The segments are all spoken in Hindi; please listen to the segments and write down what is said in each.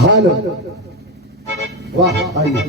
हेलो, वाह आइए।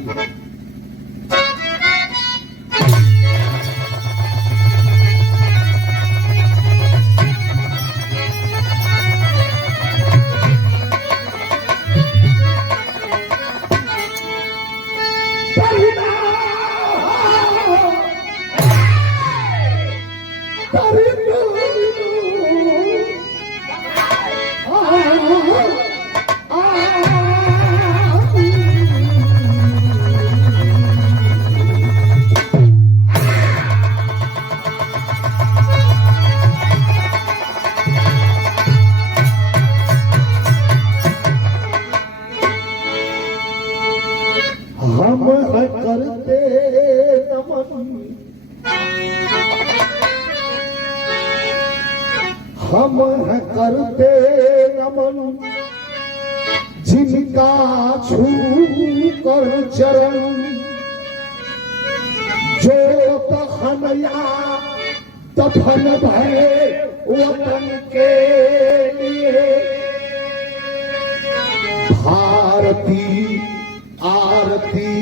हम करते नमन, हम करते नमन जिनका छू कर चरण, जो तखनया दफन भय वतन के लिए। भारती आरती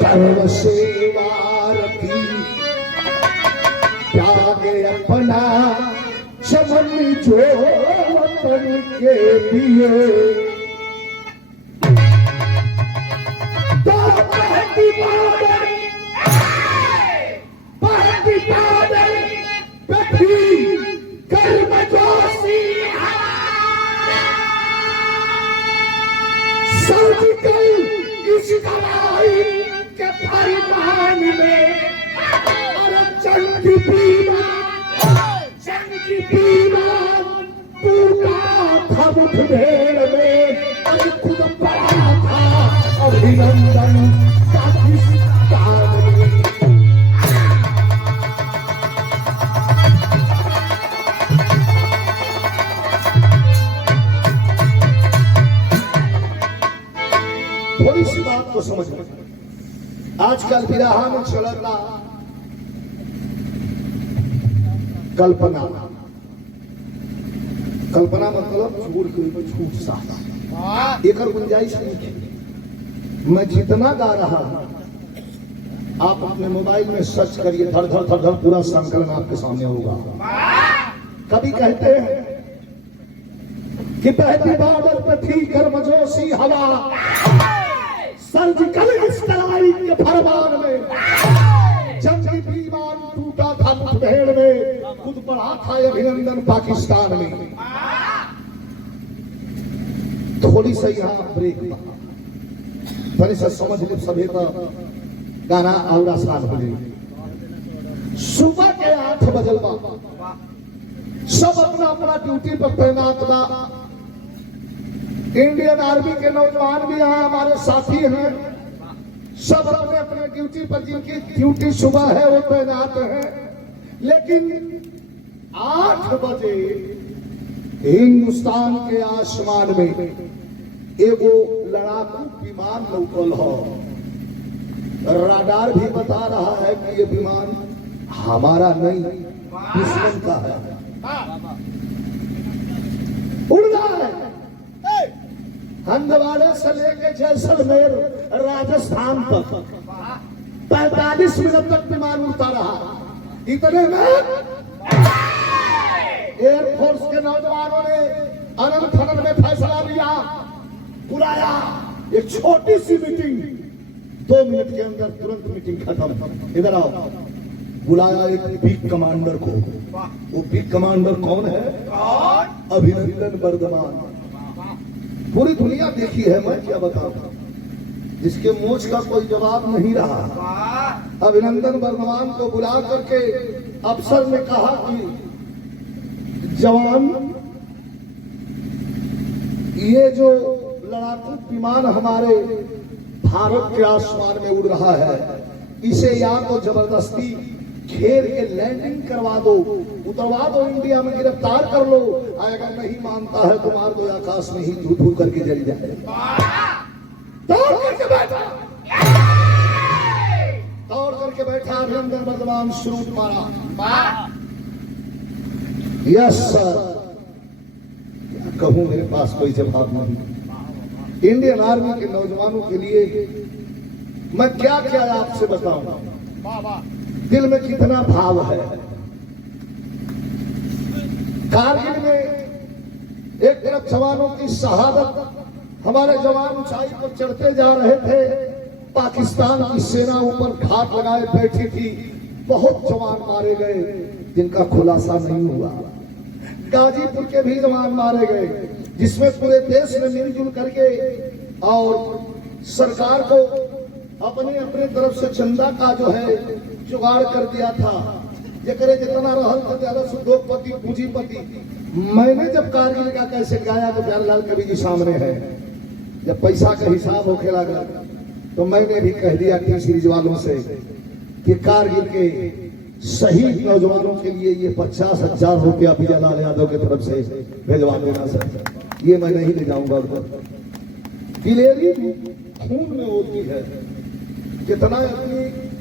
गर्व से आरती, त्यागे अपना चमन जो वतन के लिए। तो बहती बादल बैठी गर्मजोशी सर्जिकल इस कड़ाई के फरमान में, अरे जंग की बीमा टूटा था मुठभेड़ में, अरे खुद पड़ा था अभिनंदन पाकिस्तान में। थोड़ी सी बात को समझ लें। आजकल विराह में चलता कल्पना, कल्पना मतलब झूठ सा, एक गुंजाइश नहीं है। मैं जितना गा रहा हूं आप अपने मोबाइल में सर्च करिए, धड़ धड़ धड़ धड़ पूरा संकलन आपके सामने होगा। कभी कहते हैं कि बहती बादल पे थी गर्मजोशी हवा, सर्जिकल इस तराई के फरमान में, जंगी विमान टूटा था मुठभेड़ में, खुद बढ़ा था अभिनंदन पाकिस्तान में। थोड़ी सा यहाँ ब्रेक, थोड़ी सा समझ ले, सभी का गाना और आसान हो जाए। सुबह के 8 बजे सब अपना अपना ड्यूटी पर तैनात बा। इंडियन आर्मी के नौजवान भी यहाँ हमारे साथी हैं, सब अपने अपने ड्यूटी पर, जिनकी ड्यूटी सुबह है वो तैनात है। लेकिन 8 बजे हिंदुस्तान के आसमान में एगो लड़ाकू विमान लौकल हो। राडार भी बता रहा है कि ये विमान हमारा नहीं, दुश्मन का है। उड़ रहा है हंदवाड़े से लेके जैसलमेर राजस्थान तक 45 मिनट तक विमान उड़ता रहा। इतने में एयरफोर्स के नौजवानों ने अनंत फनन में फैसला लिया, बुलाया एक छोटी सी मीटिंग, 2 मिनट के अंदर तुरंत मीटिंग खत्म। इधर आओ, बुलाया एक बिग कमांडर को। वो बिग कमांडर कौन है? अभिनंदन वर्धमान। पूरी दुनिया देखी है, मैं क्या बताऊं, जिसके मोच का कोई जवाब नहीं रहा। अभिनंदन वर्धमान को बुला करके अफसर ने कहा कि जवान, ये जो लड़ाकू विमान हमारे भारत के आसमान में उड़ रहा है, इसे या तो जबरदस्ती घेर के लैंडिंग करवा दो, उतरवा दो, इंडिया में गिरफ्तार कर लो, अगर नहीं मानता है तो मार दो, आकाश में ही धू धू करके जल जाए। दौड़ करके बैठा, दौड़ करके बैठा अभिनंदन वर्धमान, शुरू मारा। यस सर, कहूं मेरे पास कोई जवाब नहीं। इंडियन आर्मी के नौजवानों के लिए मैं क्या क्या आपसे बताऊं, दिल में कितना भाव है। कारगिल में एक तरफ जवानों की शहादत, हमारे जवान ऊंचाई पर चढ़ते जा रहे थे, पाकिस्तान की सेना ऊपर घात लगाए बैठी थी, बहुत जवान मारे गए जिनका खुलासा नहीं हुआ। गाजीपुर के भी जवान मारे गए, जिसमें पूरे देश में मिलजुल करके और सरकार को अपने अपने तरफ से चंदा का जो है जुगाड़ कर दिया था। जकरे जितना रहल था ज्यादा उद्योगपति पूंजीपति। मैंने जब कारगिल का कैसे गाया तो प्यारेलाल कवि जी सामने है, जब पैसा का हिसाब होके लगा तो मैंने भी कह दिया टी सीरीज वालों से कि कारगिल के शहीद नौजवानों के लिए ये 50,000 रुपया भी लाल यादव की तरफ से भेजवा देना सर, ये मैं नहीं ले जाऊंगा उधर। दिलेरी खून में होती है, कितना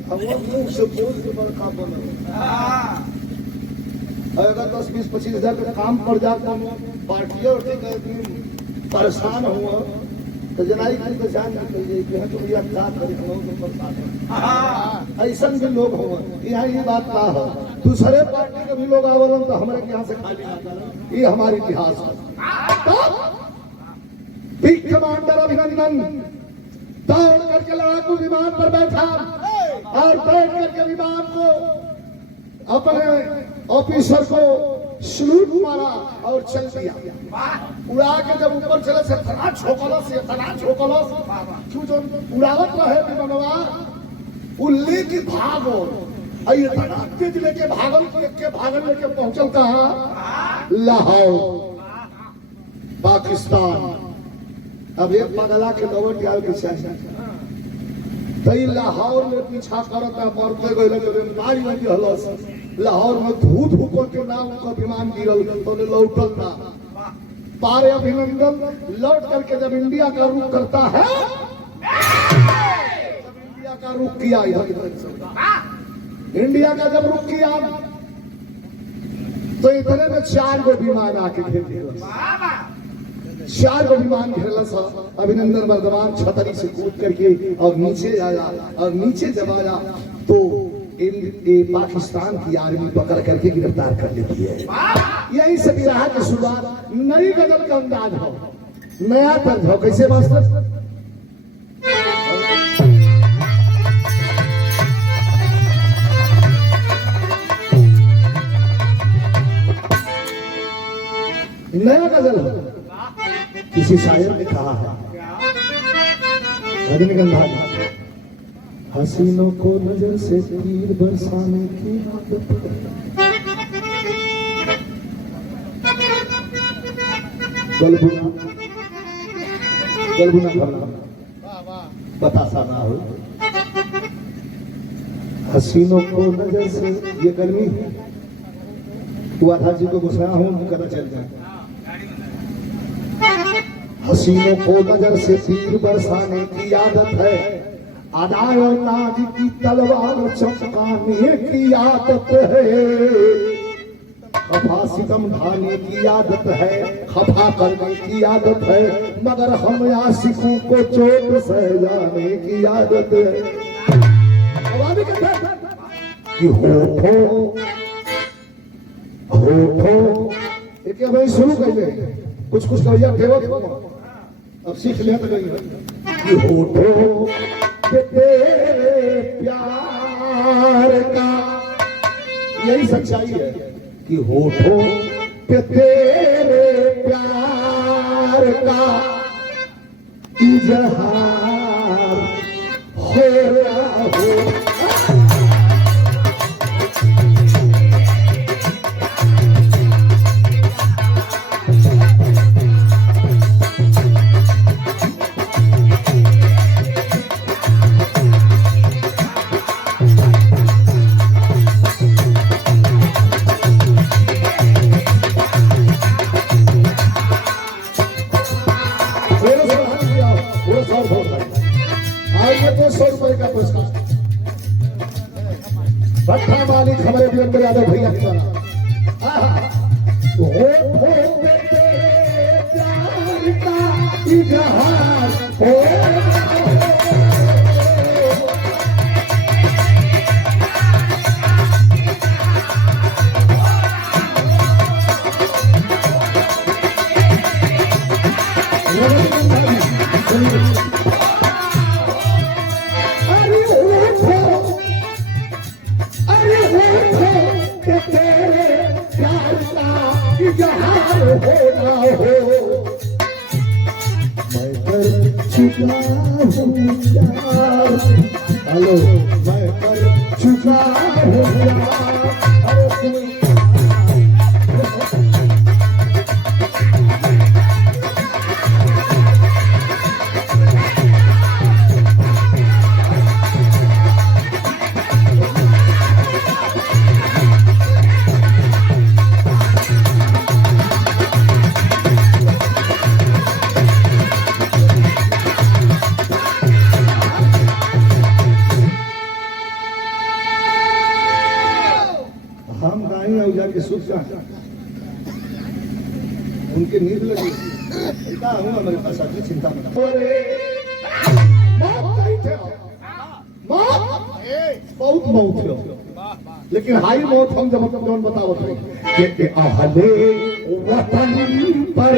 अपनी मुंह से बोल के बड़का बना। अगर 10, 20, 25 हजार का काम पड़ जाता हूँ, पार्टियां परेशान हुआ तो जनाई की तो जान निकल तो भैया क्या ऐसा भी लोग हो। यहाँ ये बात का है, दूसरे पार्टी के भी लोग आवलन तो हमारे यहाँ से खाली, ये हमारी इतिहास है। बिग कमांडर अभिनंदन दौड़ करके लड़ाकू विमान पर बैठा और बैठ करके विमान को अपने ऑफिसर को सलूट मारा और चल दिया। उड़ा के जब ऊपर चले से तना छोकलस क्यों जो उड़ावत रहे विमानवा वो लेके भागो, ये तना तेज लेके भागल लेके पहुंचल कहा लाहौर पाकिस्तान। अब एक पगला के लौट गया के चाहिए तई लाहौर में पीछा करता मरते गए जब मारी लगी हलस। लाहौर में धू धू के नाम का विमान गिरल तो लौटल ना पारे। अभिनंदन लौट करके जब इंडिया का रुख करता है, जब इंडिया का रुख किया इंडिया का जब रुख किया तो इतने में 4 गो विमान आके घेर दिया। 4 गो विमान घेरल सा। अभिनंदन वर्धमान छतरी से कूद करके और नीचे आया, और नीचे जब आया तो पाकिस्तान की आर्मी पकड़ करके गिरफ्तार कर लेती है। यही से बिरहा की शुरुआत नई गजल का अंदाज हो, नया तर्ज हो। कैसे मास्टर? नया गजल हो। किसी शायर ने कहा है रजनीगंधा ने, हसीनों को नजर से तीर बरसाने की आदत गलगुना करना बतासा ना हो। हसीनों को नजर से, ये गर्मी है, हुआ था जी को गुस्सा हूं कदा चल जाए। हसीनों को नजर से तीर बरसाने की आदत है, अदाए नाज की तलवार चमकाने की आदत है, खफा सितम ढाने की आदत है, खफा करने की आदत है, मगर हम आशिकों को चोट सहजाने की आदत है। कि होठो एक भाई शुरू कर ले, कुछ कहिया फेवत अब सीख लिया तो कि होठो के तेरे प्यार का, यही सच्चाई है कि होठों पे तेरे प्यार का इजहार हो रहा हो। भट्टा मालिक हमारे वीरेंद्र यादव भैया की तरह इजहार हो हेलो मैं कर चुका हूँ जाके सुख जा उनके नींद लगी इतना हूँ मेरे पास आगे चिंता मत बहुत मौत हो लेकिन हाई मौत हम जब कौन बताओ कि आहले वतन पर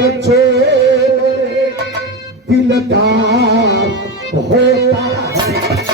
दिलदार होता है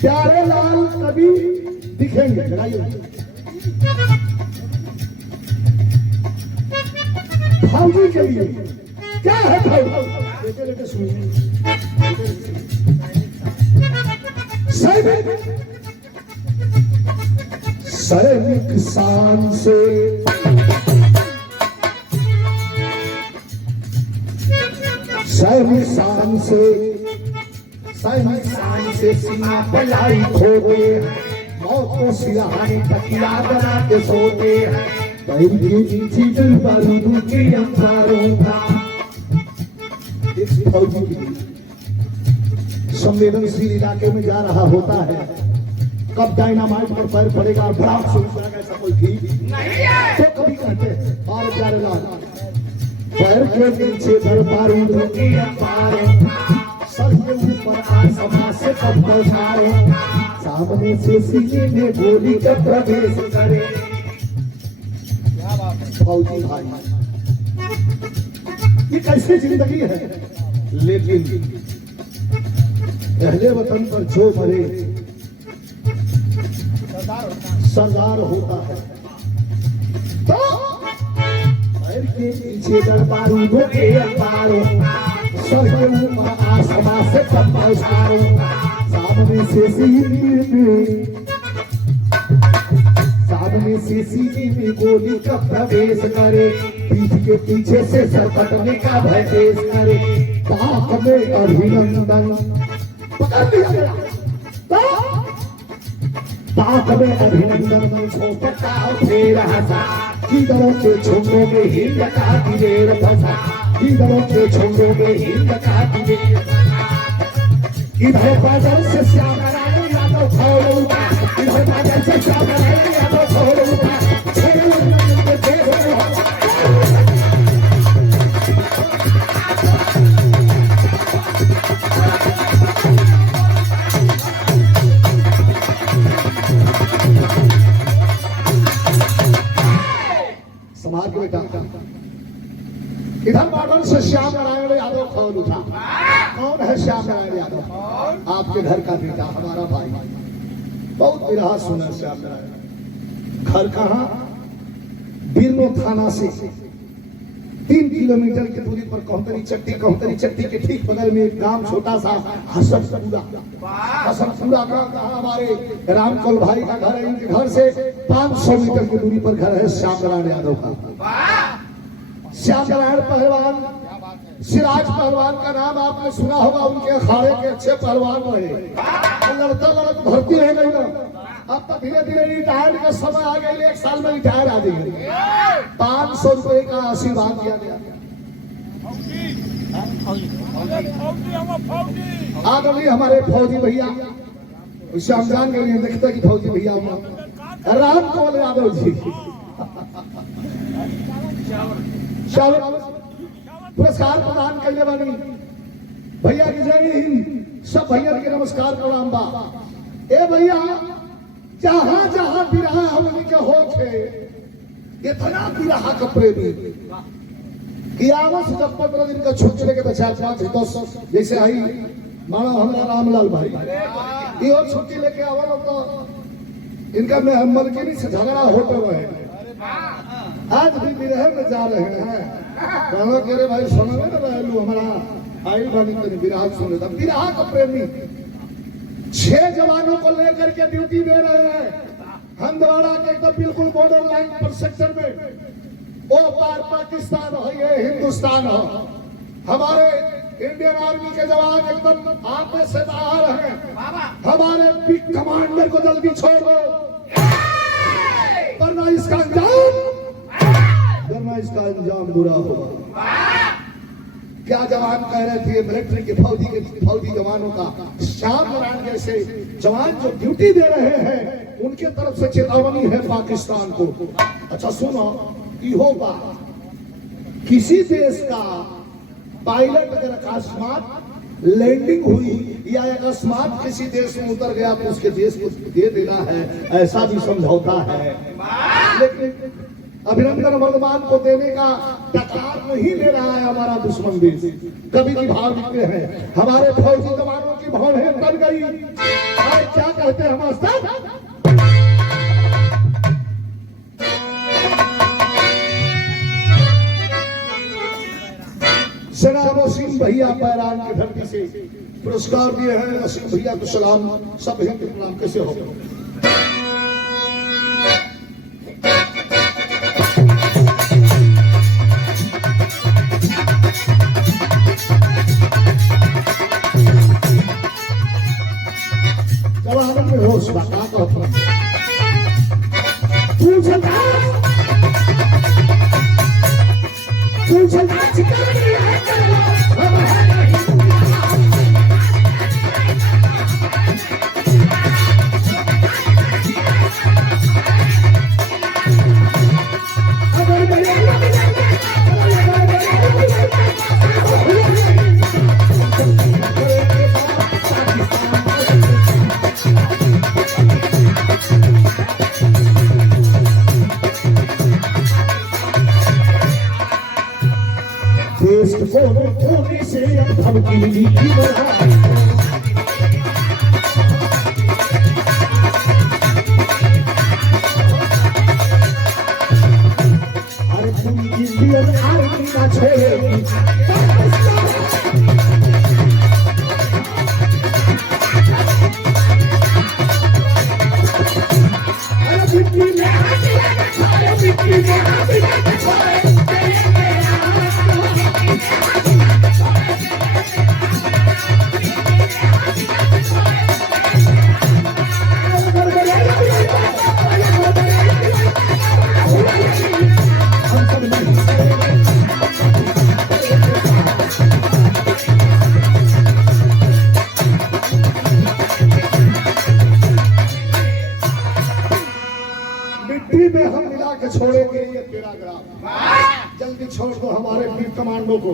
प्यारे लाल कभी दिखेंगे फौजी के लिए क्या है फौजी सुनिए सैनिक शान से सैनिक शान से सीमा पे लाई खोते मौत को सिरहानी तकिया बना के सोते हैं पैर के नीचे दिल बारूद के अंबारों का इस फौजी संवेदनशील इलाके में जा रहा होता है कब डायनामाइट पर पैर पड़ेगा बड़ा सोचेगा ऐसा कोई ठीक तो कभी कहते हैं और प्यारे लाल पैर के नीचे दिल बारूद के अंबारों सर के ऊपर आसमां से कब बौछारे सामने से सीने में गोली का प्रवेश करे फौजी भाई ये कैसी जिंदगी है लेकिन पहले वतन पर जो मरे सरदार होता है तो पैर के पीछे बारूदों के अंबारों सर के ऊपर आसमां से कब बौछारे सामने से सीने में गोली का प्रवेश करे पीठ के पीछे से सर कटने का भय पेश करे पाक में अभिनंदन पकड़ लिया पाक में अभिनंदन छोटा फेर हंसा किधरों के झुंडों में हिंद का दिलेर फंसा किधरों के झुंडों में हिंद का दिलेर इधर बाजार से श्याम नारायण यादव खोल उठा, इधर बाजार से श्याम नारायण यादव खोल उठा, समाज के बेटा इधर बॉर्डर से श्याम नारायण यादव खोल उठा। कौन है श्याम नारायण यादव? आपके घर का बेटा, हमारा भाई, बहुत विरहा सुना श्याम नारायण। घर कहाँ? बिरनो थाना से 3 किलोमीटर की दूरी पर कौंतरी चट्टी के ठीक बगल में एक गांव छोटा सा हसनपुरा का हमारे रामकौल भाई का घर है। इनके घर से 500 मीटर की दूरी पर घर है श्याम नारायण यादव का। श्याम नारायण पहलवान, सिराज पहलवान का नाम आपने सुना होगा। उनके अखाड़े के अच्छे पहलवान रहे। लड़ता भर्ती हो गई ना, अब तो धीरे धीरे रिटायर का समय आ गया। 1 साल में रिटायर आ गई। 500 रुपए का आशीर्वाद दिया गया। आदरणीय हमारे फौजी भैया, श्यामजान के लिए देखते कि फौजी भैया रामकौल यादव जी पुरस्कार प्रदान करने वाली भैया की जय हिंद। सब भैया के नमस्कार प्रणाम बा। ए भैया, जहां जहां बिरहा हमनी के होखे, इतना बिरहा का प्रेमी कि आवस जब 15 दिन का छुट्टी लेके तो 4-5 10 जैसे आई मानो हमारा रामलाल भाई, ये छुट्टी लेके आवल तो इनका मैं मलकिनी से झगड़ा होते रहे। आज भी बिरहे में जा रहे हैं। कहना कह रहे भाई सुनो ना रहलू हमारा आई बनी तो बिरहा सुन था। बिरहा का प्रेमी 6 जवानों को लेकर के ड्यूटी दे रहे हैं हंदवाड़ा के एकदम बिल्कुल बॉर्डर लाइन पर सेक्टर में। वो पार पाकिस्तान हो, ये हिंदुस्तान हो। हमारे इंडियन आर्मी के जवान एकदम आंखें से बाहर हैं। हमारे बिग कमांडर को जल्दी छोड़ दो, वरना इसका अंजाम बुरा होगा। क्या जवान कह रहे थे मिलिट्री के फौजी जवानों का? श्याम नारायण जैसे जवान जो ड्यूटी दे रहे हैं उनके तरफ से चेतावनी है पाकिस्तान को। अच्छा सुनो, इहो बात, किसी देश का पायलट अगर अकस्मात लैंडिंग हुई या अकस्मात किसी देश में उतर गया तो उसके देश को दे देना है, ऐसा भी समझौता है। लेकिन अभिनंदन वर्धमान को देने का टकार नहीं ले रहा है हमारा दुश्मन देश। कभी भी भाव लिखते हैं हमारे फौजी जवानों की भौहें बन गई। और क्या कहते हैं हमारे जनाब वसीम भैया पैरान की धरती से पुरस्कार दिए हैं। वसीम भैया को सलाम, सब हिंद के प्रणाम। कैसे हो? जवाब में होश बता दो। कोने से धमकी अरे तुम इंडियन आर्मी ना छोड़ेगी। छोड़ेंगे ये पैराग्राफ। जल्दी छोड़ दो हमारे वीर कमांडो को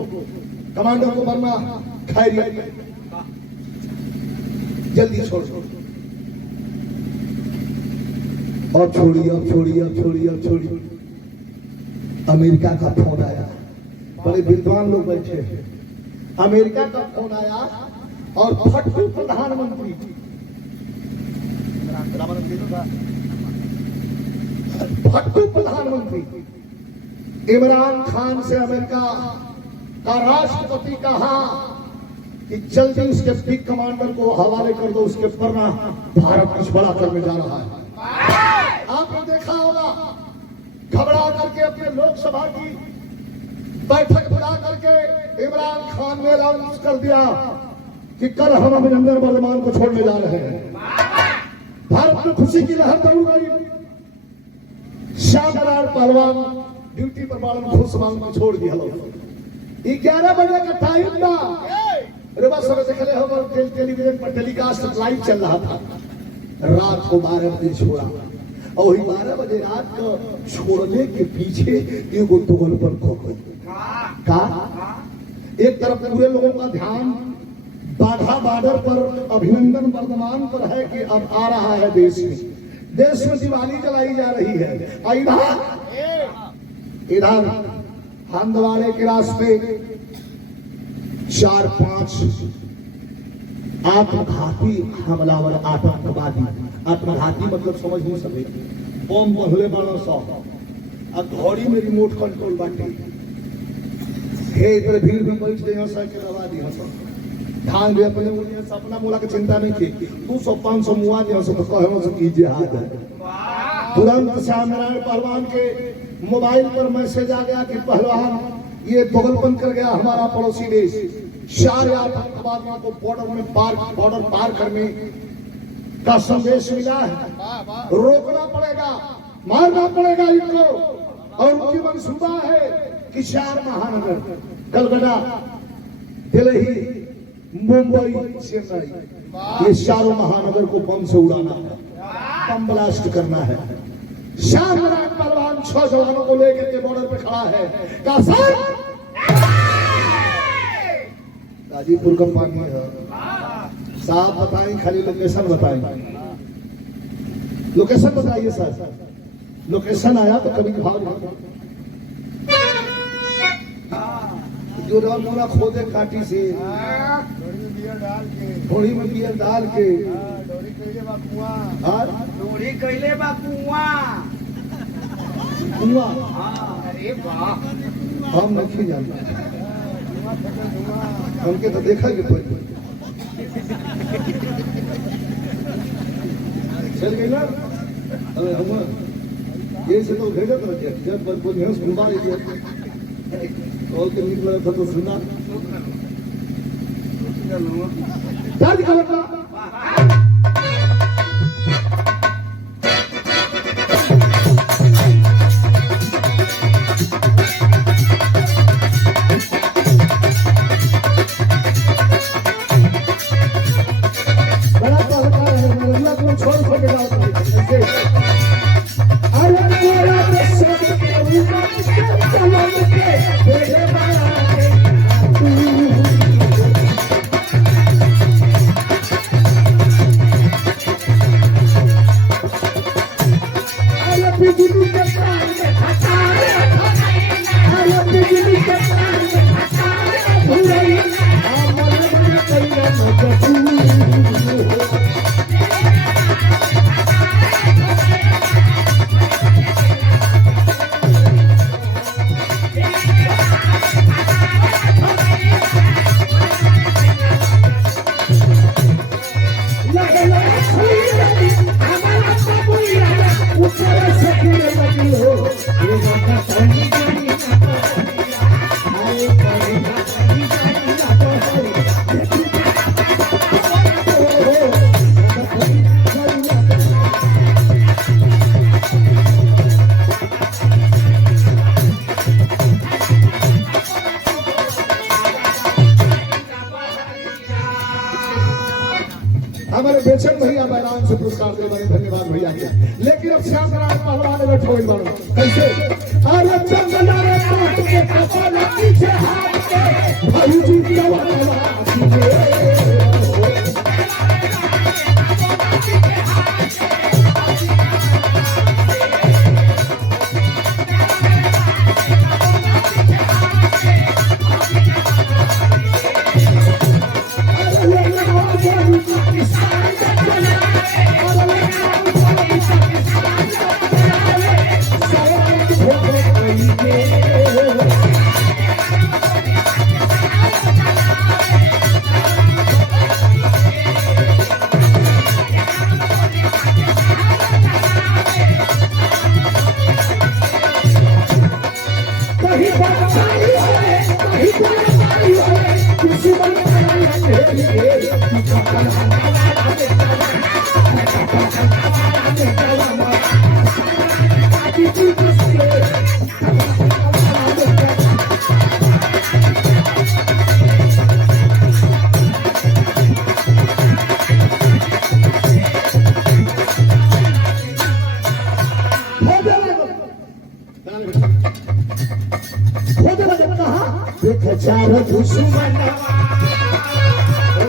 वरना खैरियत नहीं। जल्दी छोड़ दो। अब छोड़िए। अमेरिका का फोन आया, बड़े विद्वान लोग बैठे हैं। अमेरिका का फोन आया और फट्टू प्रधानमंत्री इमरान खान से अमेरिका का राष्ट्रपति कहा कि जल्दी उसके बिग कमांडर को हवाले कर दो, उसके वरना भारत कुछ बड़ा करने जा रहा है। आपने देखा होगा, घबरा करके अपने लोकसभा की बैठक बुला करके इमरान खान ने अनाउंस कर दिया कि कल हम अभिनंदन वर्धमान को छोड़ने जा रहे हैं। भारत में खुशी की लहर दौड़ गई। श्याम नारायण पहलवान ड्यूटी पर बालन खुशमान को छोड़ दिया। 11 बजे का टाइम था। खड़े होकर टेलीविजन पर टेलीकास्ट लाइव चल रहा था। रात को 12 बजे छोड़ा और वही 12 बजे रात को छोड़ने के पीछे एगो दोगल पर का एक तरफ पूरे लोगों का ध्यान बाघा बॉर्डर पर अभिनंदन वर्धमान पर है कि अब आ रहा है देश में दिवाली जलाई जा रही है। इधर हंदवाड़े के रास्ते 4-5 आत्मघाती हमलावर आत्मघाती मतलब समझ नहीं सके। बम पहले बड़ा सौ अब घड़ी में रिमोट कंट्रोल बाटे हे इधर भीड़ में बैठ गए साइकिल लगा दी धान भी अपने मुड़िया सपना मोला की चिंता नहीं की। 200-500 मुआ दिया तो कहो से कीजिए हाथ है। तुरंत श्याम नारायण पहलवान के मोबाइल पर मैसेज आ गया कि पहलवान ये दोगलपन कर गया हमारा पड़ोसी देश। 4 आतंकवादियों को बॉर्डर पार करने का संदेश मिला है। रोकना पड़ेगा, मारना पड़ेगा इनको। और उनकी मंसूबा है कि 4 महानगर कलकत्ता, दिल्ली, मुंबई, चेन्नई ये 4 महानगर को बम से उड़ाना है, बम ब्लास्ट करना है। श्याम नारायण पहलवान 6 जवानों को लेकर के बॉर्डर पे खड़ा है। गाजीपुर का पानी है साहब, बताएं खाली लोकेशन बताएं। लोकेशन बताइए सर। लोकेशन आया तो कभी भाव जो रोना खोदे काटी से थोड़ी में बियर डाल के डोरी कैले बा कुआं। अरे वाह, हम नहीं जानते, हमके तो देखा कि कोई चल गई ना। अरे हम ये से तो भेजत रहे जब पर कोई हंस घुमा दिया और के निकला था तो सुना दर्द करना। हमारे बेचन भैया बैराम से पुरस्कार के बड़े धन्यवाद भैया के। लेकिन अब श्याम नारायण पहलवान ने ठोई मारो कैसे अरे चंदना रे काट के कपाल पीछे हाथ के भाई जी जवान चार दुश्मन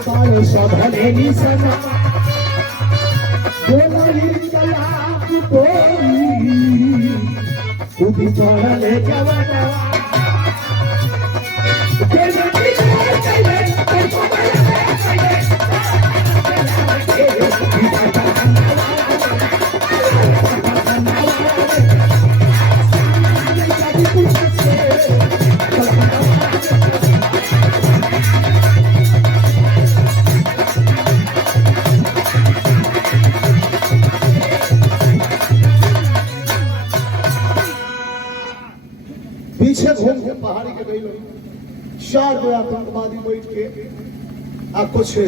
बाल सभले निशन बोली तलाक बोली उदी पड़ले जवाना पीछे घूम के पहाड़ी के गई चार गो आतंकवादी बैठ के आ कुछ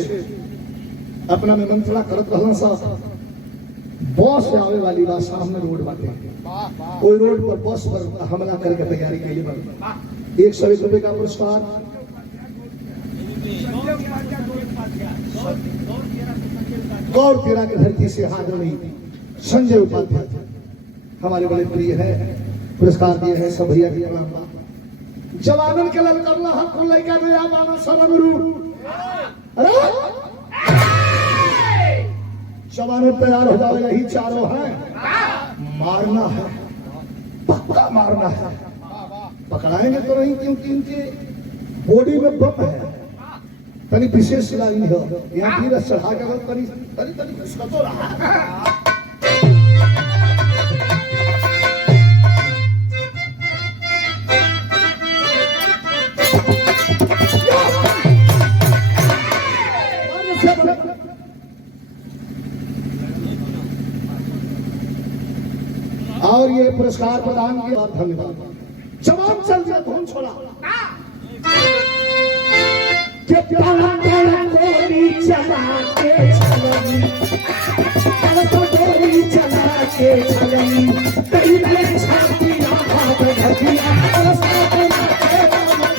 अपना में मंत्रणा करत रहला सा बस आवे वाली बा सामने रोड बाटे कोई रोड पर बस पर हमला करे के तैयारी कैले बा 101 रुपए का पुरस्कार गौर तेरा के धरती से हाजिर हुई संजय उपाध्याय हमारे बड़े प्रिय है पुरस्कार दिए हैं सब भैया के प्रणाम बा जवानन के ललकारला हक लइका दे आना शरण रूट अरे जवानों तैयार हो जाओ यही चारों हैं मारना है पक्का मारना है पकड़ाएंगे तो नहीं क्योंकि इनके बॉडी में बम है तनी विशेष सिलाई नहीं हो यहाँ फिर चढ़ा के अगर तनी तनी तनी इसका तो रहा और ये पुरस्कार प्रदान के बाद धन्यवाद जवान चल गया धुन छोड़ा कि ताला ताला गोली चला के चलनी ताला तो गोली चला के चलनी कहीं ले छाती ना हाथ धकिया और साथ ना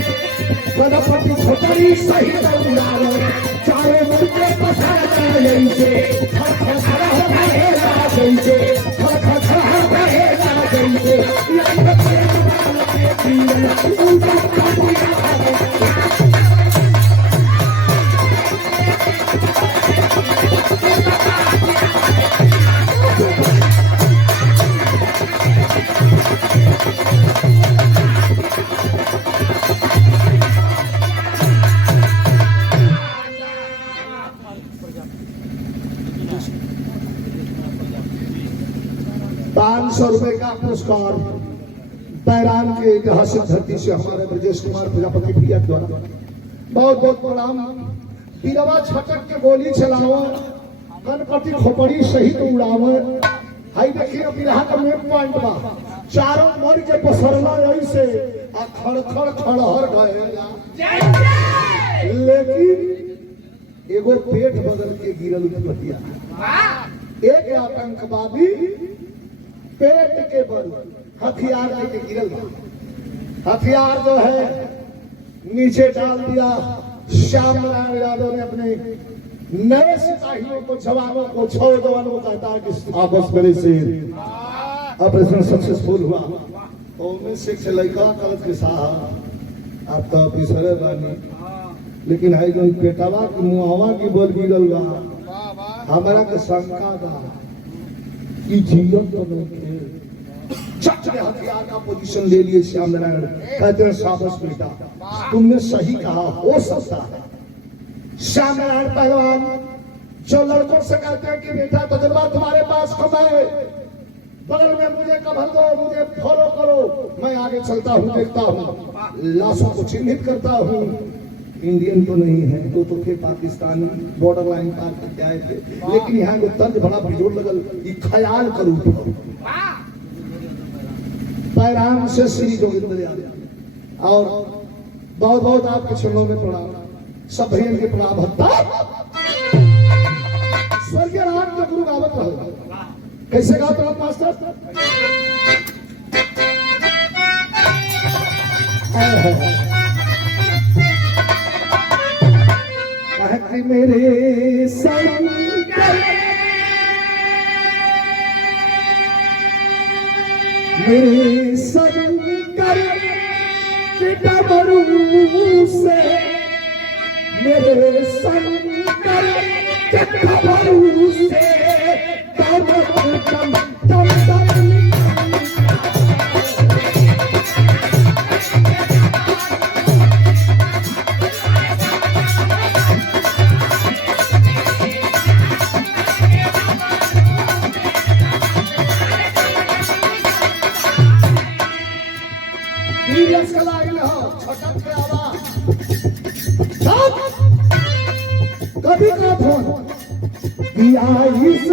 गणपति छोटरी सही दौड़ाओ चारों मुर्गे पसार जैसे खड़ा हो रहेगा जैसे खड़ा हो रहेगा जैसे ₹500 का पुरस्कार बैरान के ऐतिहासिक धरती से हमारे ब्रजेश कुमार प्रजापति भैया द्वारा बहुत बहुत प्रणाम। बीरवा छटक के गोली चलाओ कनपति खोपड़ी सहित उड़ावे हाई देखिए बिरहा का मेन पॉइंट बा चारों मर के पसरला ऐसे आ खड़खड़ खड़हर गएला लेकिन एगो पेट बदल के गिरल उठिया एक आतंकवादी पेट के बल हथियार लेके गिरल बा। हथियार जो है नीचे डाल दिया। श्याम नारायण यादव ने अपने नए सिपाहियों को जवानों को 6 जवानों को कहता है कि आपस मेरे से ऑपरेशन सक्सेसफुल हुआ तो उनमें से एक लड़का कलत के साहब आप तो ऑफिसर बानी लेकिन है जो पेटावा की मुहावा की बोल गिरल बा हमारा के शंका बा कि जीवन तो नहीं चट के हथियार का पोजीशन ले लिए श्याम नारायण कहते हैं साहस बेटा तुमने सही कहा हो सकता है। श्याम नारायण पहलवान जो लड़कों से कहते हैं कि बेटा तजुर्बा तुम्हारे पास कम है बगल में मुझे कभर दो मुझे फॉलो करो मैं आगे चलता हूँ देखता हूँ लाशों को चिन्हित करता हूँ। इंडियन तो नहीं है तो थे पाकिस्तानी बॉर्डर लाइन पार करके आए थे लेकिन यहाँ को तर्ज बड़ा बिजोड़ लगल कि ख्याल करूँ पैराम से श्री जोगिंद्र यादव और बहुत बहुत आपके चरणों में प्रणाम सब भैया के प्रणाम हत्ता स्वर्गीय राम के गुरु गावत रहो कैसे गाते हो मास्टर कहते मेरे शंकर मेरे शंकर के डमरू से मेरे शंकर के डमरू से दम दम दम दम कभी का फोन या इस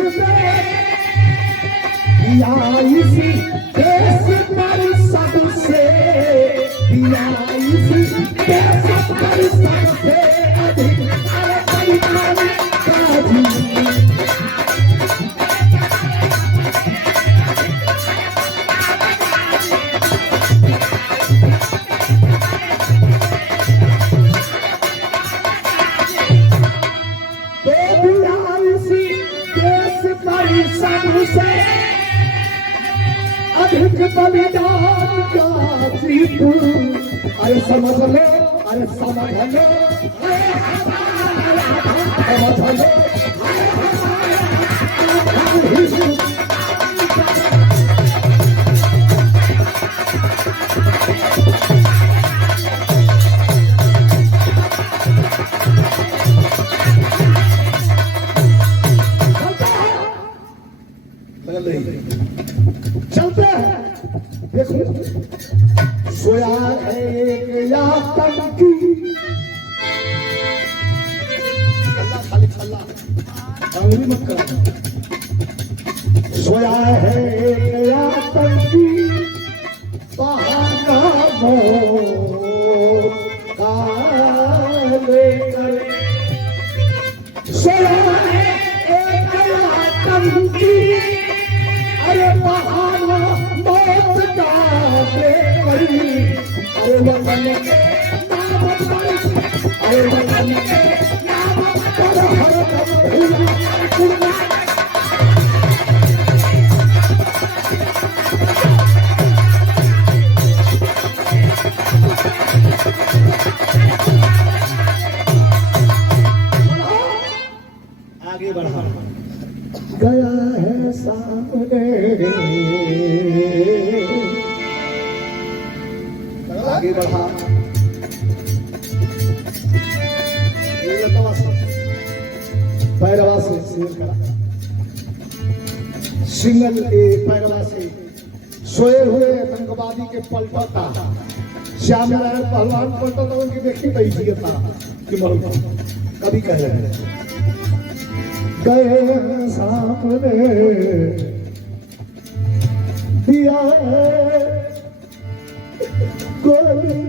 देश पर सबसे या इस देश पर सबसे अधिक अधिक बलिदान का जीतू अरे समझ लो अरे समझ लो समझ लो चलते हैं देखो सोया है एक आतंकी खाली छल्ला अंगली मत कर सोया है एक आतंकी बहाना मोर काले कर सोया है एक आतंकी अरे बहाना मौत का बेकरी अरे वतन के नाम पर अरे वतन के नाम पर हर दम हुआ आगे बढ़ा गया है सामने आगे बढ़ा पैरवा से सिंगल पैरवा से सोए हुए आतंकवादी के पलटा श्याम नारायण पहलवान पलटा था उनकी देखी बैठी था कि कभी कह रहे हैं गए सामने दिया गोली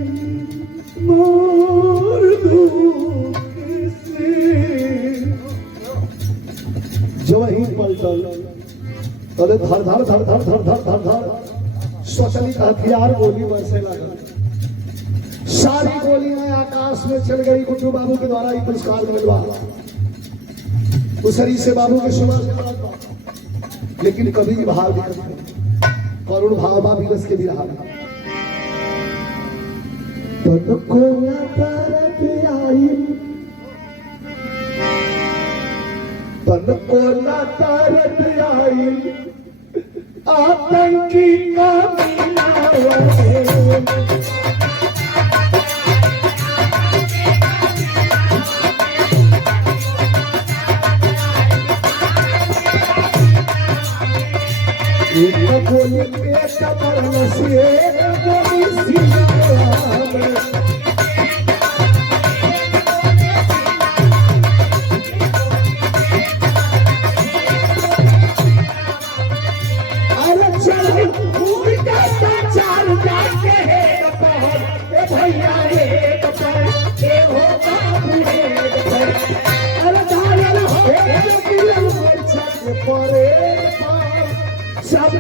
मोर दूँ किसी जो वही पलटल अरे धर धर धर धर धर धर धर धर स्वचलित हथियार गोली बरसे लगा। सारी गोलियां आकाश में चल गई। गुड्डू बाबू के द्वारा ही पुरस्कार मिलवा उसरी से बाबू के सुबह से, लेकिन कभी भी भाव करुण भाव बा विरस के भी रहा तन को ना तरफ आई तन को ना तरफ आई आतंकी का गोली पेट पर नसिए गोली सियार अरे चल उल्टा चाल जाके है कपार ए भैया रे कपार ए हो बाबू रे कपार अरे दाल हो दिल में छक परे सब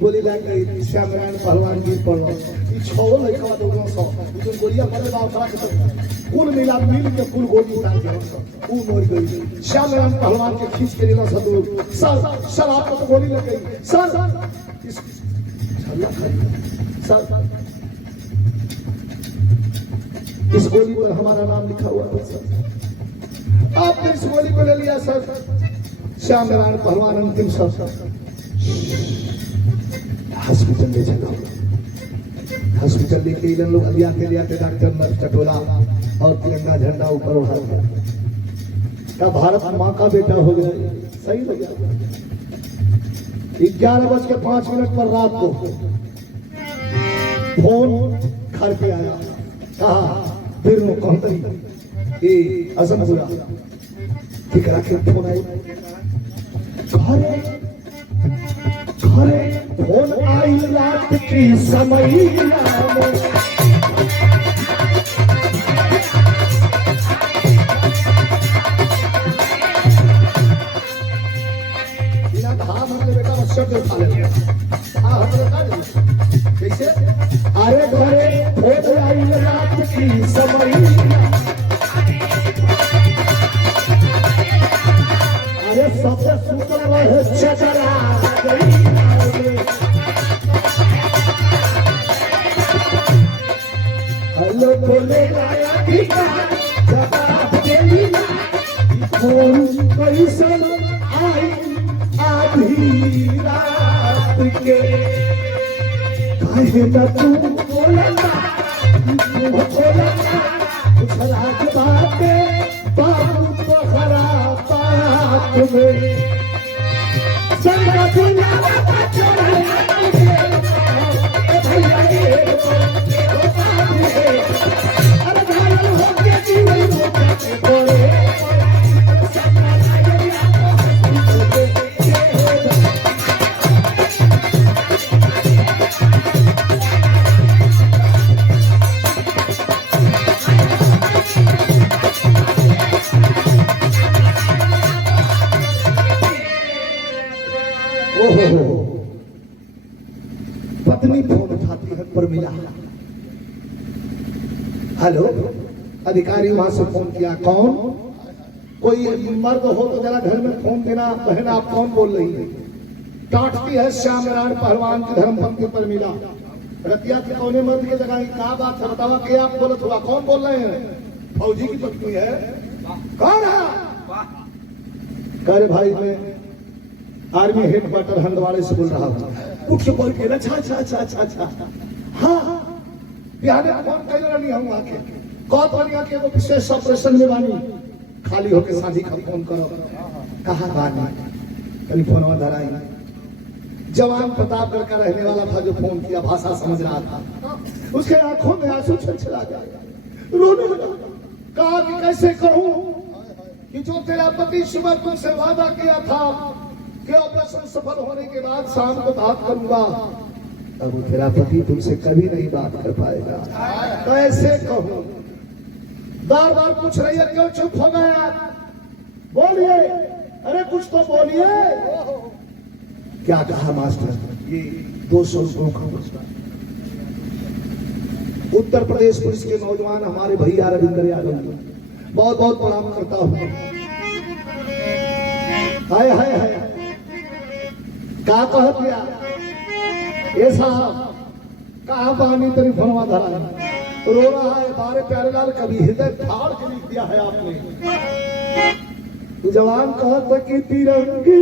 गोली लग गई। श्यामनारायण पहलवान जी पड़ो छो लड़का दोनों सौ गोलियां पड़े बाबा कुल मिला मिल के कुल गोली उतार के मर गई। श्यामनारायण पहलवान के खींच के लेना सदूर सर आपको तो गोली लग गई सर इस गोली पर हमारा नाम लिखा हुआ था सर। आपने इस गोली को ले लिया सर। श्यामनारायण पहलवान अंतिम सर हॉस्पिटल ले चलो। हॉस्पिटल लेके इन लोग ले आते डॉक्टर नर्स टटोला और तिरंगा झंडा ऊपर उठा का भारत माँ का बेटा हो गया। सही लगा। 11:05 पर रात को फोन घर पे आया। कहा फिर वो कहते ये असमपुरा ठीक रखे फोन आई घरे फोन आई रात की समय कैसे अरे घरे फोन आई रात की समय अरे सबसे सुंदर रहे चचरा हेलो बोले जवाब देली फोन कैसे आई आधी रात के कहे न तू बोलना उछला के बातें बाबू तो खराब बात में संगा दुनिया का चोरा पत्नी फोन उठाती है प्रमिला। हेलो अधिकारी वहां से फोन किया। कौन? कोई मर्द हो तो जरा घर में फोन देना। बहन आप कौन बोल रही है? डांटती है श्यामनारायण पहलवान की धर्मपंथी प्रमिला। रतिया के कौने मर्द के जगह क्या बात है बतावा क्या आप बोलत हुआ? कौन बोल रहे हैं? फौजी की पत्नी है। कौन है? करे भाई मैं आर्मी हेडक्वार्टर हंदवाड़े से बोल रहा हूँ। उठ के बोल के अच्छा अच्छा अच्छा अच्छा अच्छा हाँ बिहाने फोन कैले रहनी हम आके कहत बनिया के एगो विशेष ऑपरेशन में बानी खाली होके साझी का फोन करो कहाँ बानी कहीं फोनवा धराई जवान प्रतापगढ़ का रहने वाला था जो फोन किया भाषा समझ रहा था उसके आंखों में आंसू छलछला गया रोने लगा कहा कि कैसे कहूं कि जो तेरा पति सुबह तुमसे वादा किया था कि ऑपरेशन सफल होने के बाद शाम को बात करूंगा अब वो तेरा पति तुमसे कभी नहीं बात कर पाएगा कैसे कहूं बार बार पूछ रही है क्यों चुप हो गया बोलिए अरे कुछ तो बोलिए क्या कहा मास्टर ये 200 रुपयों का पुरस्कार उत्तर प्रदेश पुलिस के नौजवान हमारे भैया रविंद्र यादव बहुत बहुत प्रणाम करता हूं हाय हाय हाय का कह दिया ये साहब कहा पानी तेरी फरवा धरा रो रहा है बारे प्यारे लाल कभी हृदय फाड़ के लिख दिया है आपने जवान कहता कि तिरंगे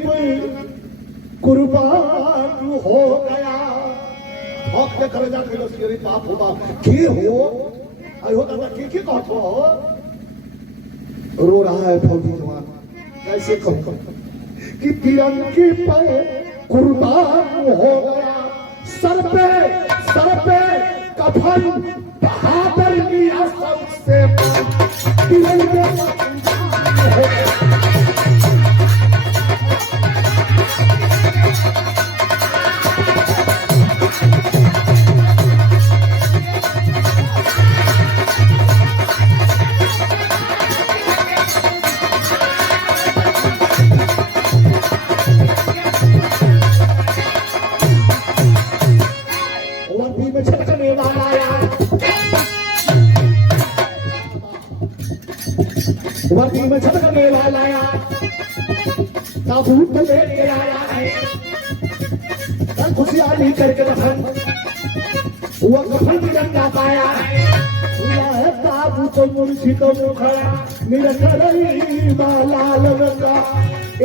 पर कुर्बान हो गया भक्त करे जाके अरे बाप हो बाप के हो आयो दादा के कहत हो रो रहा है फौजी जवान कैसे कहूं कि तिरंगे पर कुर्बान हो गया सर पे कफन बहादुर की आसम से तिरंगे वर्दी में झटकने वाला ताबूत लेके आया है कल खुशियाली करके दफन वो कफन तिरंगा पाया है ताबूत मुर्शी तो मुखड़ा निरंजन लाल रंगा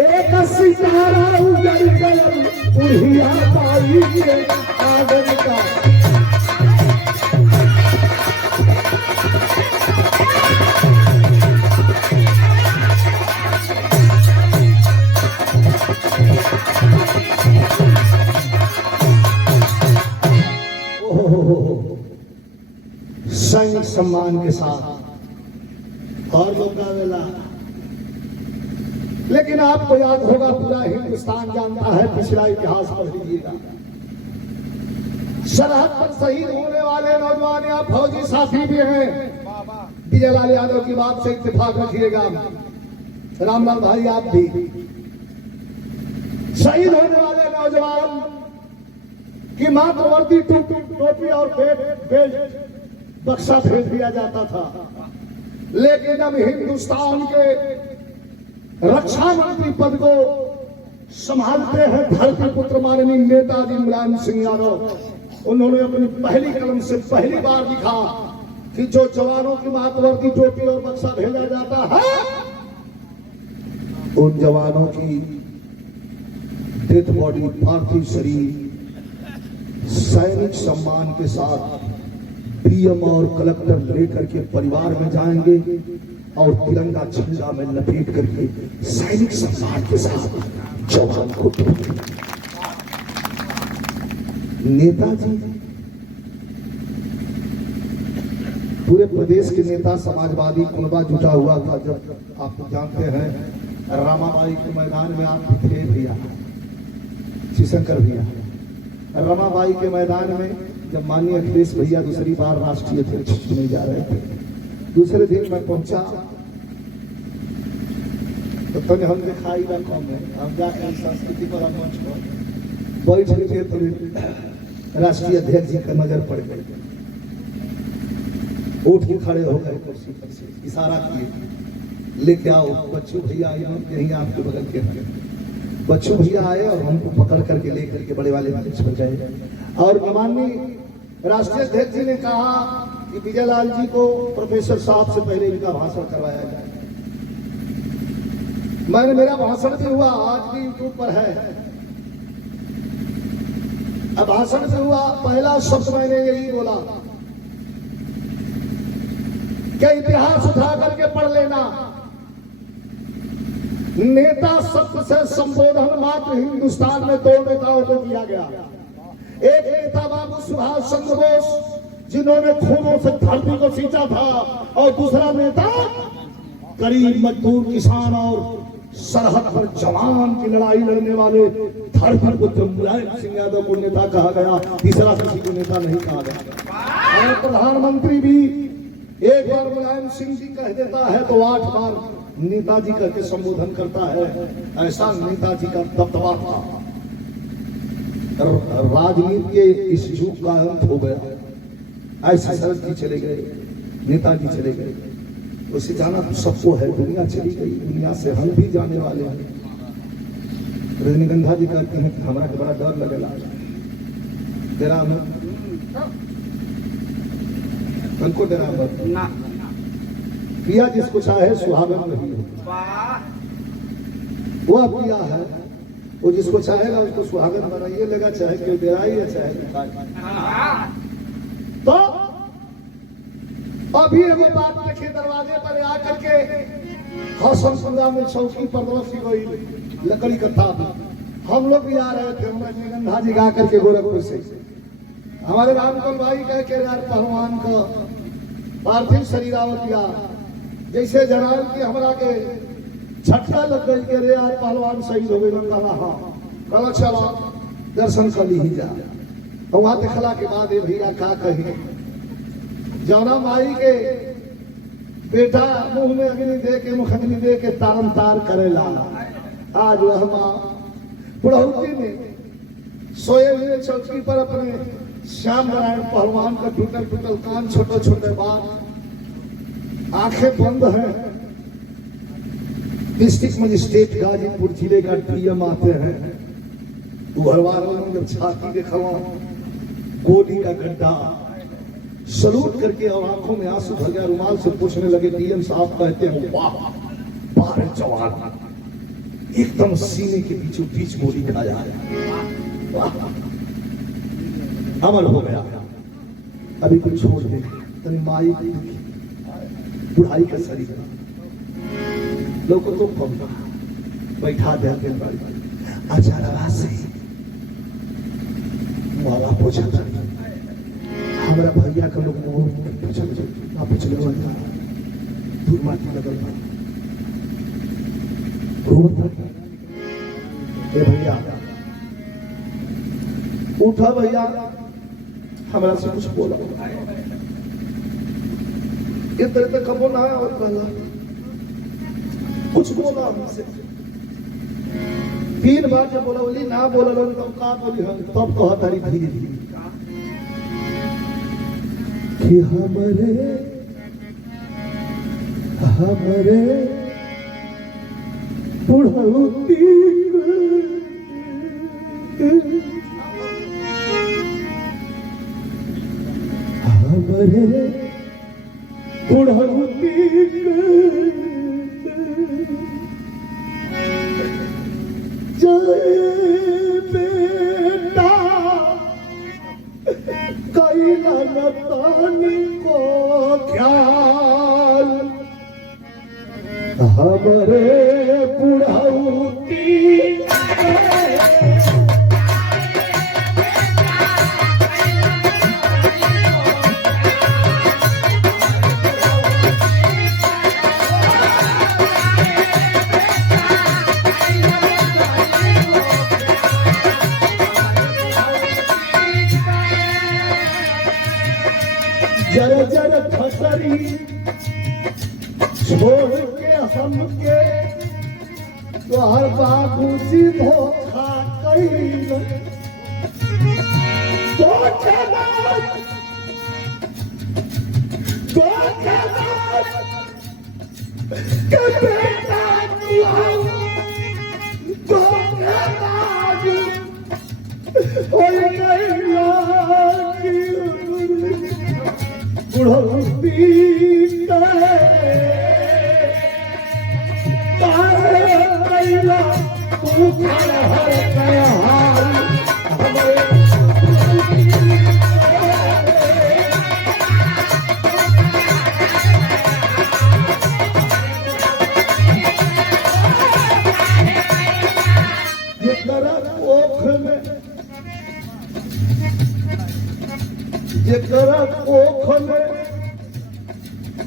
एक सितारा उजड़ गया उड़िया पाई के आगन का सैनिक सम्मान के साथ और लोग गावेला लेकिन आपको याद होगा पूरा हिंदुस्तान जानता है पिछला इतिहास पढ़ लीजिएगा सरहद पर शहीद होने वाले नौजवान या फौजी साथी भी हैं विजयलाल यादव की बात से इत्तेफाक रखिएगा रामलाल भाई आप भी शहीद होने वाले नौजवान की मात्र वर्दी टोपी और बेल्ट बक्सा भेज दिया जाता था लेकिन अब हिंदुस्तान के रक्षा मंत्री पद को संभालते हैं धरती पुत्र माननीय नेताजी मुलायम सिंह यादव उन्होंने अपनी पहली कलम से पहली बार लिखा कि जो जवानों की मात्र वर्दी टोपी और बक्सा भेजा जाता है उन जवानों की डेथ बॉडी पार्थिव शरीर सैनिक सम्मान के साथ पीएम और कलेक्टर लेकर के परिवार में जाएंगे और तिरंगा झंडा में लपेट करके सैनिक सम्मान के साथ जवान को नेताजी पूरे प्रदेश के नेता समाजवादी कुनबा जुटा हुआ था जब आप जानते हैं रमाबाई के मैदान में आप थे भैया शिवशंकर भैया रमाबाई के मैदान में जब माननीय अखिलेश भैया दूसरी बार राष्ट्रीय अध्यक्ष चुने जा रहे थे दूसरे दिन मैं पहुंचा तो तब हम दिखाई ना कम है हम जाकर संस्कृति पर मंच पर बैठ के तो राष्ट्रीय अध्यक्ष जी का नजर पड़ गई उठ के खड़े हो गए कुर्सी पर से इशारा किए लेके आओ बच्चू भैया यहीं आपके बगल के बच्चू भैया आए और हमको पकड़ करके लेकर के बड़े वाले मंच पर गए और माननीय राष्ट्रीय अध्यक्ष जी ने कहा कि विजयलाल जी को प्रोफेसर साहब से पहले इनका भाषण करवाया जाए मैंने मेरा भाषण भी हुआ आज भी यूट्यूब पर है अब भाषण से हुआ पहला शब्द मैंने यही बोला कि इतिहास उठा करके पढ़ लेना। नेता शब्द से संबोधन मात्र हिंदुस्तान में 2 नेताओं को किया गया। एक नेता बाबू सुभाष चंद्र बोस जिन्होंने खूनों से धरती को सींचा था, और दूसरा नेता गरीब मजदूर किसान और सरहद पर जवान की लड़ाई लड़ने वाले धरती को जो मुलायम सिंह यादव को नेता कहा गया, तीसरा किसी को नेता नहीं कहा गया। और प्रधानमंत्री भी एक बार मुलायम सिंह जी कह देता है तो 8 बार नेताजी करके संबोधन करता है। ऐसा नेताजी का दबदबा था। राजनीति के इस युग का अंत हो गया। ऐसे शरद जी चले गए, नेताजी चले गए, उसे जाना तो सबको है। दुनिया चली गई, दुनिया से हम भी जाने वाले हैं। रजनीगंधा जी कहते हैं कि हमारा के बड़ा डर लगेगा। तेरा उनको डरा ना पिया जिसको चाहे सुहागन नहीं हो। वो अब पिया है, वो जिसको चाहेगा उसको सुहागन बनाइए लेगा, चाहे कोई डराई या चाहे तो। अभी एगो बात देखिए, दरवाजे पर आकर के हसनपुरा में चौकी पर रखी गई लकड़ी का थाप। हम लोग भी आ रहे थे, रजनीगंधा जी गा करके गोरखपुर से। हमारे रामकल भाई कह के यार पहलवान का पार्थिव शरीर आवतिया जैसे जनाल की हमरा के झटका लग गई के रे आज पहलवान शहीद हो गई। कहा हाँ, कहा चलो दर्शन कर ली जा। तो वहां देखला के बाद ये भैया का कही, जौना माई के बेटा मुंह में अग्नि दे के मुखग्नि दे के तारन तार करेला, आज वह माँ बुढ़ौती में सोए हुए चौकी पर अपने श्याम नारायण पहलवान का टूटल टूटल कान, छोटे छोटे बाल, आंखें बंद हैं। डिस्ट्रिक्ट मजिस्ट्रेट गाजीपुर जिले का डीएम आते हैं। घर वालों ने जब छाती देखा गोली का गड्ढा सलूट करके और आंखों में आंसू भर गया, रुमाल से पूछने लगे। डीएम साहब कहते हैं वाह बारह जवान, एकदम सीने के बीचों बीच गोली खाया है, अमर हो गया। अभी कुछ छोड़ दे, तनी माई बुढ़ाई का शरीर लोग तो बैठा दे अचारा से वाला पूछा हमारा भैया का लोग दूर माटी लगल भैया उठा, भैया हमारा से कुछ बोला। इतने तक कबो ना और कहला कुछ बोला हमसे। 3 बार जब बोला बोली ना बोला तब का बोली हम तब कहा तारी धीरे धीरे कि हमरे बुढ़ौती हमरे बुढ़ौती जय बेटा कैला नतानी को ख्याल हमरे बुढ़ौती जर जर खसरी छोड़ के हमके तोहर बाबूजी धोखा कईल के बेटा बुढ़ौती कैला तू हर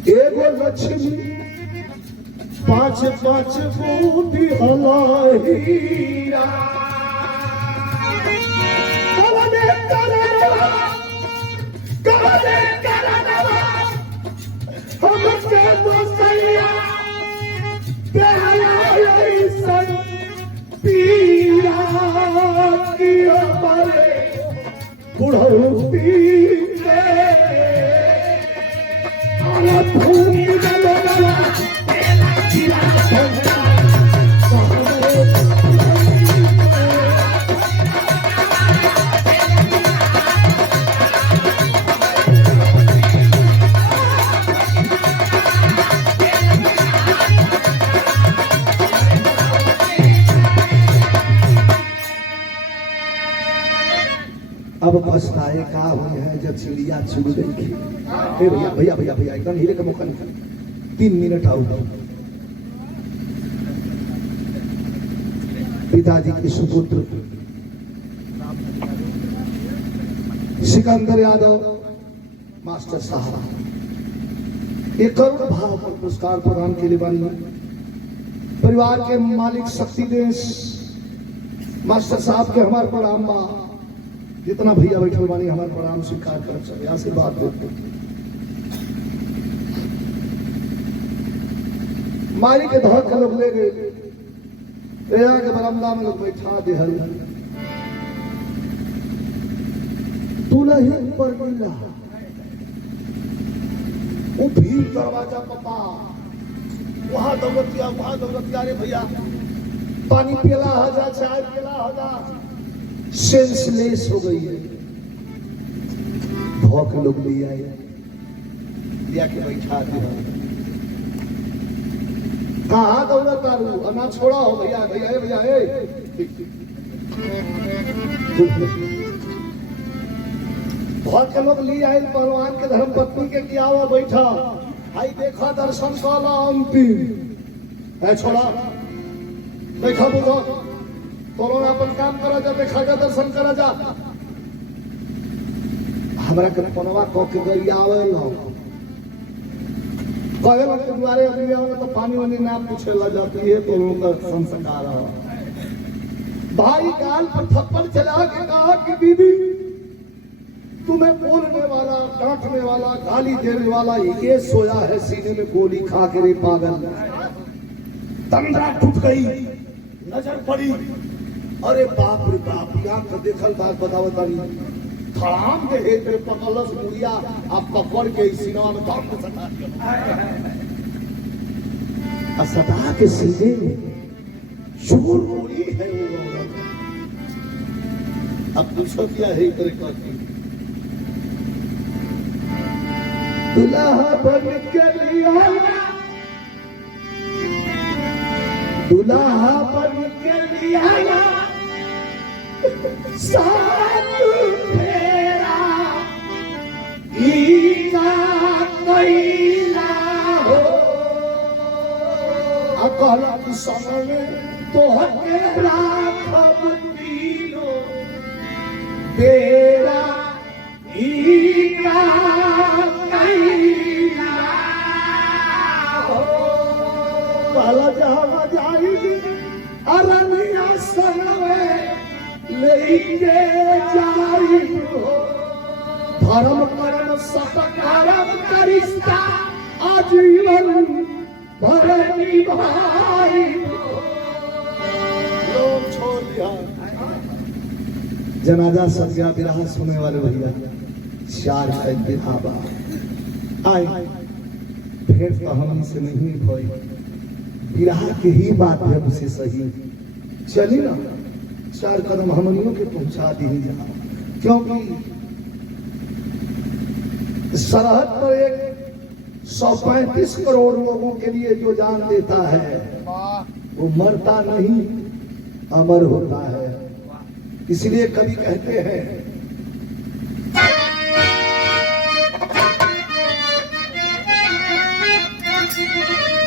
एगो लक्ष्मी पाँच पाँच बूटी हलाहीरा कवने करनवा हमके दोसैया प्यारा ऐसन पीरा की हमारे बुढ़ौती के आला फूल गलवा अब पछताए का हुई है जब चिड़िया छुड़ गई थी। भैया भैया भैया भैया एकदम हीरे का मौका निकल 3 मिनट आउट। पिताजी के सुपुत्र सिकंदर यादव मास्टर साहब एक करोड़ भाव पर पुरस्कार प्रदान के लिए बनी। परिवार के मालिक शक्ति देश मास्टर साहब के हमारे प्रणाम बा। जितना भैया बैठल बानी हमारे प्रणाम स्वीकार कर चले आशीर्वाद देते। मारी के धर के लोग ले गए के बरामदा में लोग बैठा दे हल दुल्हन पर मिला वो भीड़ दरवाजा पपा वहां दौलतिया रे भैया पानी पिला हजा चाय पिला हजा सेंसलेस हो गई है। धोख लोग ले आए लिया के बैठा दिया। कहा दौलत तारू अना छोड़ा हो भैया भैया भैया धोख के लोग ले आए। पहलवान के धर्म पत्नी के किया हुआ बैठा आई देखा दर्शन काला अंतिम है छोड़ा देखा बुझो तोरो अपन काम करा जा देखा जा दर्शन करा जा। हमरा के पनवा को के गरियावे न कहे के द्वारे अभी आवे तो पानी वानी ना पूछे ला जाती है तो लोग का संस्कार है। भाई गाल पर थप्पड़ चला के कहा कि बीबी तुम्हें बोलने वाला डांटने वाला गाली देने वाला ये सोया है सीने में गोली खा के रे पागल। तंद्रा टूट गई नजर पड़ी अरे बाप रे बाप यहाँ तो देखल बात बताओ तानी थड़ाम के हेत में पकड़लस मुड़िया अब पकड़ के सीना में दम के सटा दिया। सटा के सीधे शोर गोली है वो औरत। अब पूछो क्या है इतने करती दुल्हा बन के लिया दुल्हा बन के लिया साथ फेरा ईना कैला हो अकलक समय तो हके राखब तीनो बेरा ईना कैला हो पहला जहाँ जाएगी अरनिया सनवे लेके जाई हो धर्म कर्म सत्कर्म का रिश्ता आजीवन भर निभाई हो। लोग छोड़ दिया जनाजा सत्या विराह सुने वाले भैया 4 दिन आबा आए फिर तो हम से नहीं भई विराह के ही माध्यम से सही चली ना 4 कदम हमनियों के पहुंचा दी जहां क्योंकि सरहद पर एक 135 करोड़ लोगों के लिए जो जान देता है वो मरता नहीं अमर होता है। इसलिए कभी कहते हैं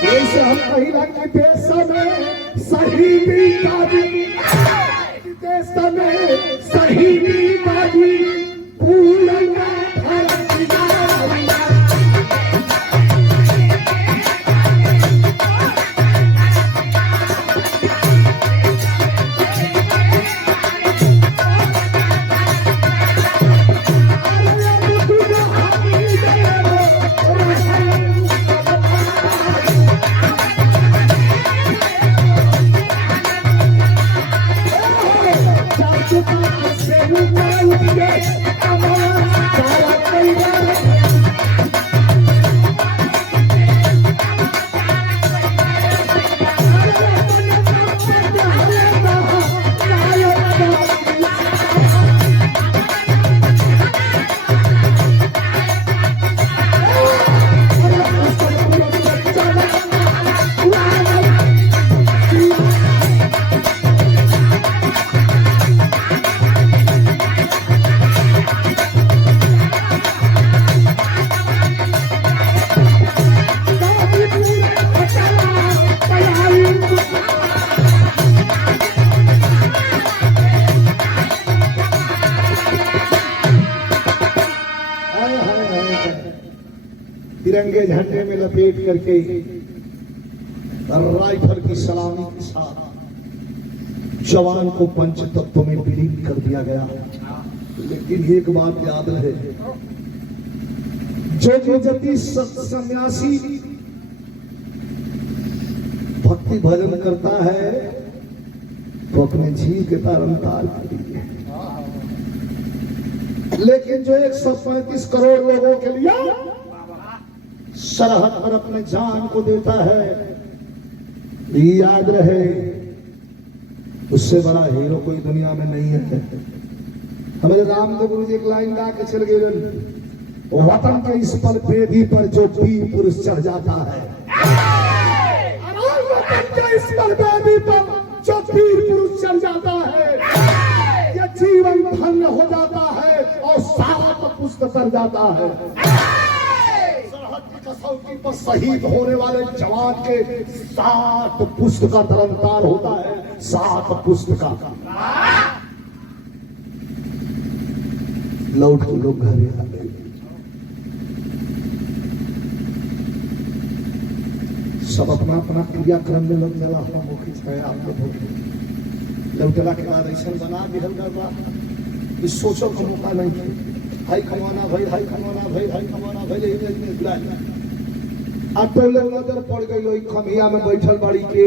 जैसे हम कहीं के देश में सही बाजी देश में सही बाजी तिरंगे झंडे में लपेट करके राइफल की सलामी के साथ जवान को पंच तत्व में विलीन कर दिया गया। लेकिन एक बात याद रहे, जो जति सन्यासी भक्ति भजन करता है तो अपने जीव के तारण तार करिए, लेकिन जो 135 करोड़ लोगों के लिए सरहद पर अपने जान को देता है, याद रहे उससे बड़ा हीरो कोई दुनिया में नहीं है। हमारे रामदेव गुरु जी एक लाइन गा के चल गए, वतन के इस पर बेदी पर जो वीर पुरुष चढ़ जाता है, वतन के इस पर बेदी पर जो वीर पुरुष चढ़ जाता है, ये जीवन धन्य हो जाता है और सात पुष्ट कर जाता है। सरहद की कसौटी पर शहीद होने वाले जवान के 7 पुष्ट का तरनतार होता है, 7 पुष्ट का। लौट के लोग घर आ गए। सब अपना अपना क्रियाक्रम में लग चला, हम मुखी छाया आप लोग लौटला के बाद ऐसा बना बिहल गया, इस सोचो का मौका नहीं थे। हाई कमाना भाई, हाई कमाना भाई, हाई कमाना भाई, यही बुलाया। अब तो लोग नजर पड़ गई लोग खमिया में बैठल बाड़ी के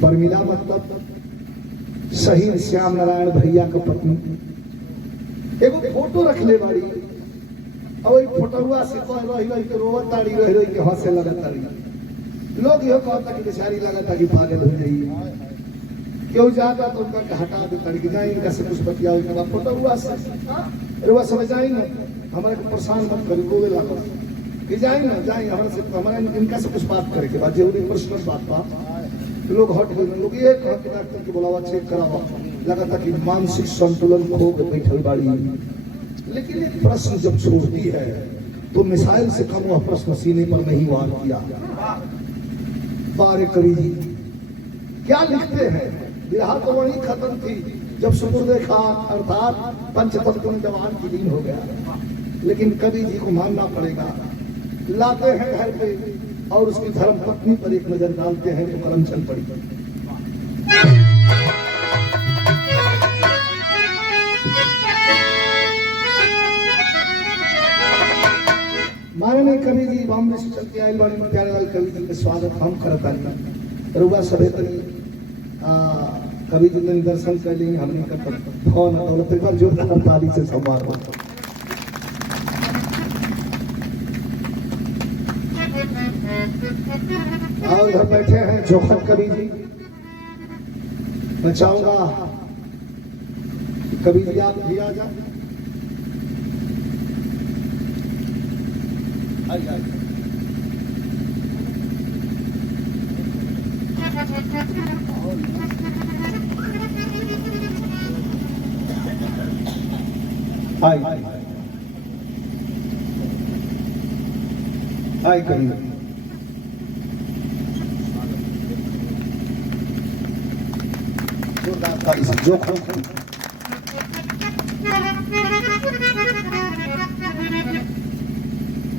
परमिला मतलब शहीद श्याम नारायण भैया का पत्नी। एगो फोटो रख ले बाड़ी और फोटोवा से कह रही के रोवत ताड़ी रही के हंसे लगत ताड़ी। लोग यो कहता कि बेचारी लगता कि पागल हो जाइए, क्यों जाता तो उनका हटा दे ताड़ी जाए, इनका से कुछ बतिया के फोटोवा से रुआ समझ आई ना, हमारे को परेशान मत करी, रोवे लागो कि जाए ना जाए हमारे से, हमारा इनका से कुछ बात करे के बाद जरूरी पर्सनल बात बा। लोग हट गए, लोग ये कहते डॉक्टर के बुलावा चेक करावा, लगा था कि मानसिक संतुलन खो के बैठल बाड़ी। लेकिन एक प्रश्न जब छोड़ती है तो मिसाइल से कम वह प्रश्न सीने पर नहीं वार किया। बारे कवि जी क्या लिखते हैं, बिहार तो वही खत्म थी जब सुपुर्दे खान अर्थात पंचतत्व में जवान की लीन हो गया। लेकिन कवि जी को मानना पड़ेगा, लाते हैं घर पे और उसकी धर्म पत्नी पर एक नजर डालते हैं तो कलम चल पड़ी। माननीय कवि जी बॉम्बे से चल के आए बड़ी प्यारेलाल कवि जी के स्वागत हम करता नहीं रुआ सभे तनी कवि जी ने दर्शन कर लिए, हमने कर फोन दौलत पर जोरदार ताली से संवाद होता। और इधर बैठे हैं जोखन कवि जी। मैं चाहूंगा कवि जी आप भी आ जाए। हाय कवि जोखन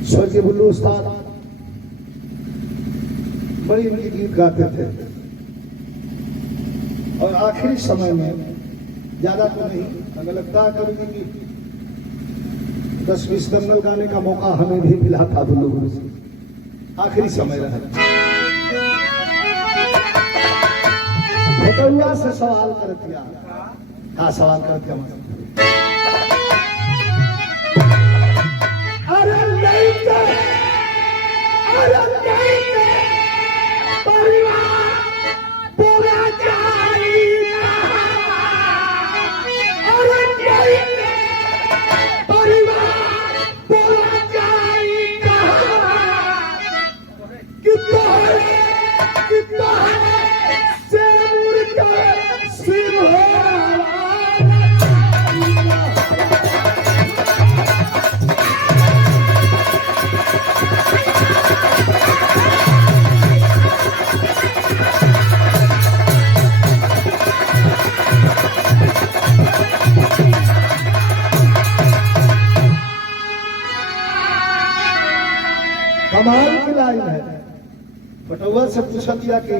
स्वर्गीय बुल्लू उस्ताद बड़ी उनकी गीत गाते थे और आखिरी समय में ज्यादा तो नहीं, हमें लगता है कभी कि 10-20 दंगल गाने का मौका हमें भी मिला था बुल्लू गुरु से। आखिरी समय रहा भटुआ से सवाल कर दिया, क्या सवाल कर दिया? अरे नहीं तो, अरे नहीं तो परिवार पूरा चाहिए, अरे नहीं तो परिवार पूरा चाहिए, कितना है से मुर्गा सिंह कमाल की लाइन है। पटौआ से पूछा दिया कि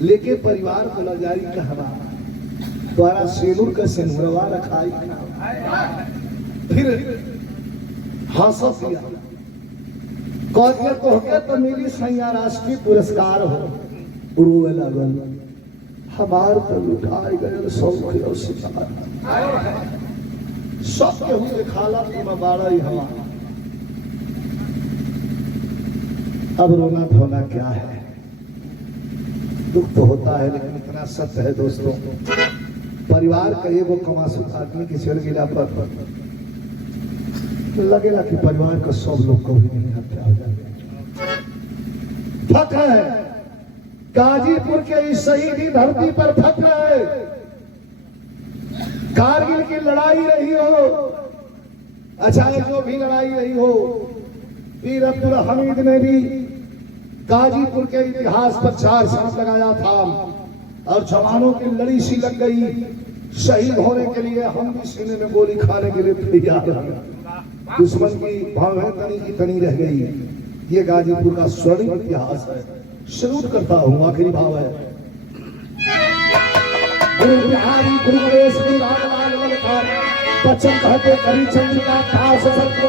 लेके परिवार को लजारी कहवा द्वारा सेनुर का सिंहरवा रखाई, फिर हंसो दिया कह के तो मिली सैया राष्ट्रीय पुरस्कार हो, रोवे लागल हमार तो लुटाए गए शौक और शिकार, सब केहू दिखाला तुम बारह ही हवा। अब रोना धोना क्या है, दुख तो होता है लेकिन इतना सत्य है दोस्तों, परिवार का एगो कमासुत आदमी के चल गिरा पर लगेगा कि परिवार का सब लोग को भी नहीं हत्या हो जाए। फख्र है गाजीपुर के इस शहीदी धरती पर, फख्र है कारगिल की लड़ाई रही हो, अच्छा जो भी लड़ाई रही हो, वीर अब्दुल हमीद ने भी गाजीपुर के इतिहास पर 4 सांस लगाया था और जवानों की लड़ी सी लग गई, शहीद होने के लिए हम भी सीने में गोली खाने के लिए तैयार हैं, दुश्मन की भावें तनी की तनी रह गई। ये गाजीपुर का स्वर्णिम इतिहास है, सल्यूट करता हूँ। आखिरी भाव है गुरु बिहारी गुरु गणेश बच्चन कहते करी चंद्रिका दास सबको